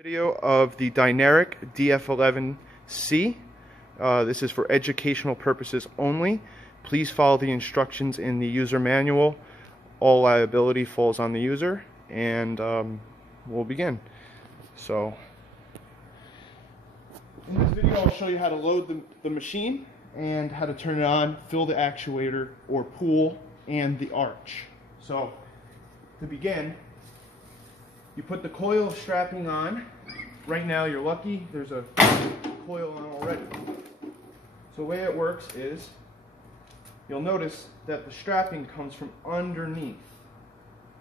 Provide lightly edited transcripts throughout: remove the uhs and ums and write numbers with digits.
Video of the Dynaric DF-11C. This is for educational purposes only. Please follow the instructions in the user manual. All liability falls on the user, and we'll begin. So, in this video I'll show you how to load the machine and how to turn it on, fill the actuator or pool, and the arch. So, to begin, you put the coil strapping on. Right now you're lucky, there's a coil on already. So the way it works is, you'll notice that the strapping comes from underneath.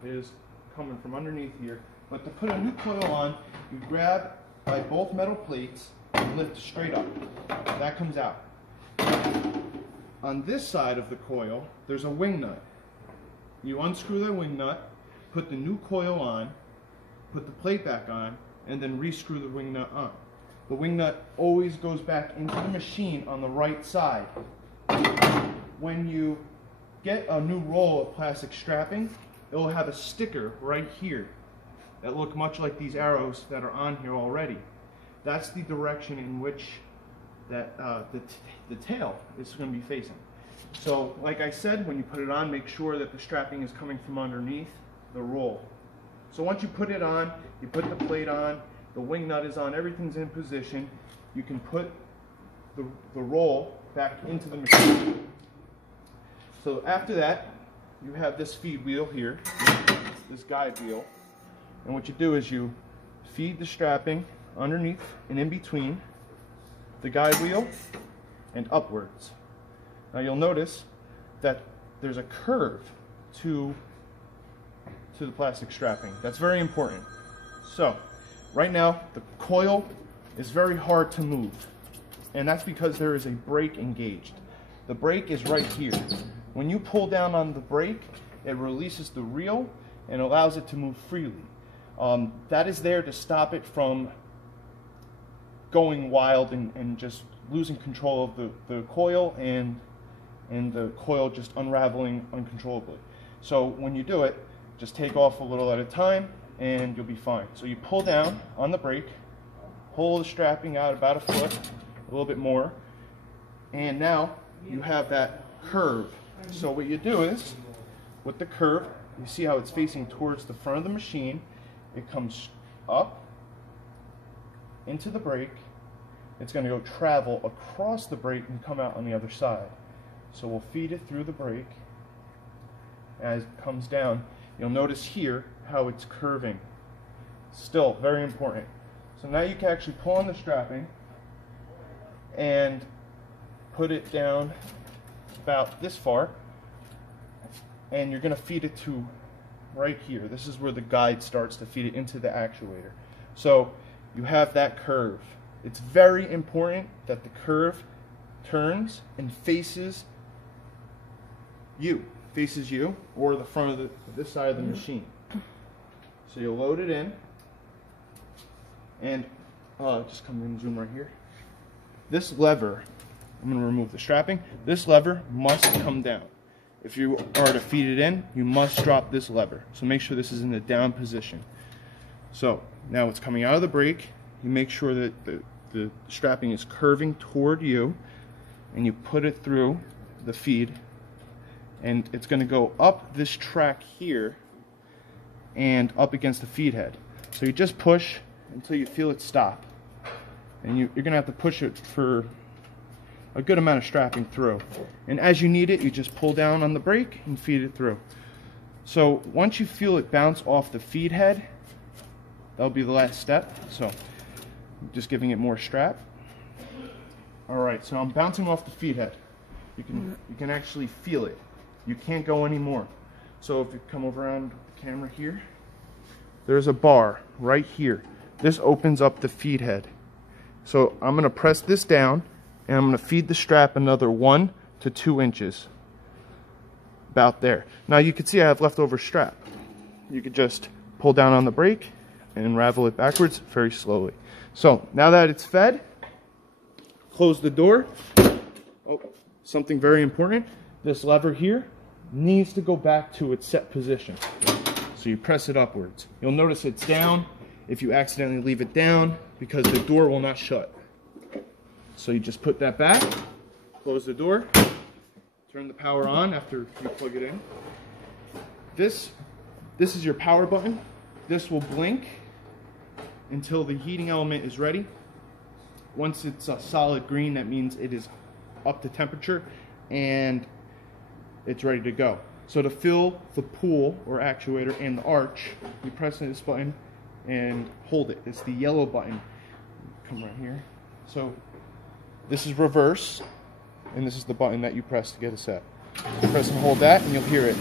It is coming from underneath here. But to put a new coil on, you grab by both metal plates and lift straight up. That comes out. On this side of the coil, there's a wing nut. You unscrew the wing nut, put the new coil on, put the plate back on, and then re-screw the wing nut on. The wing nut always goes back into the machine on the right side. When you get a new roll of plastic strapping, it will have a sticker right here that look much like these arrows that are on here already. That's the direction in which that the tail is going to be facing. So, like I said, when you put it on, make sure that the strapping is coming from underneath the roll. So once you put it on, you put the plate on, the wing nut is on, everything's in position, you can put the roll back into the machine. So after that, you have this feed wheel here, this guide wheel, and what you do is you feed the strapping underneath and in between the guide wheel and upwards. Now you'll notice that there's a curve to the plastic strapping. That's very important. So, right now, the coil is very hard to move, and that's because there is a brake engaged. The brake is right here. When you pull down on the brake, it releases the reel and allows it to move freely. That is there to stop it from going wild and just losing control of the coil and the coil just unraveling uncontrollably. So when you do it, just take off a little at a time and you'll be fine. So you pull down on the brake, pull the strapping out about a foot, a little bit more, and now you have that curve. So what you do is, with the curve, you see how it's facing towards the front of the machine. It comes up into the brake. It's going to go travel across the brake and come out on the other side. So we'll feed it through the brake. As it comes down, you'll notice here how it's curving. Still very important. So now you can actually pull on the strapping and put it down about this far, and you're going to feed it to right here. This is where the guide starts to feed it into the actuator. So you have that curve. It's very important that the curve turns and faces you. Faces you or the front of this side of the machine. So you'll load it in, and just come and zoom right here. This lever, I'm going to remove the strapping. This lever must come down. If you are to feed it in, you must drop this lever. So make sure this is in the down position. So now it's coming out of the brake. You make sure that the strapping is curving toward you, and you put it through the feed. And it's going to go up this track here and up against the feed head. So you just push until you feel it stop. And you're going to have to push it for a good amount of strapping through. And as you need it, you just pull down on the brake and feed it through. So once you feel it bounce off the feed head, that'll be the last step. So I'm just giving it more strap. Alright, so I'm bouncing off the feed head. You can actually feel it. You can't go anymore. So if you come over around the camera here, there's a bar right here. This opens up the feed head. So I'm going to press this down, and I'm going to feed the strap another 1 to 2 inches. About there. Now you can see I have leftover strap. You could just pull down on the brake and unravel it backwards very slowly. So now that it's fed, close the door. Oh, something very important. This lever here needs to go back to its set position. So you press it upwards. You'll notice it's down if you accidentally leave it down because the door will not shut. So you just put that back, close the door, turn the power on after you plug it in. This is your power button. This will blink until the heating element is ready. Once it's a solid green, that means it is up to temperature and it's ready to go. So to fill the pool or actuator and the arch, you press this button and hold it. It's the yellow button. Come right here. So this is reverse, and this is the button that you press to get it set. You press and hold that and you'll hear it.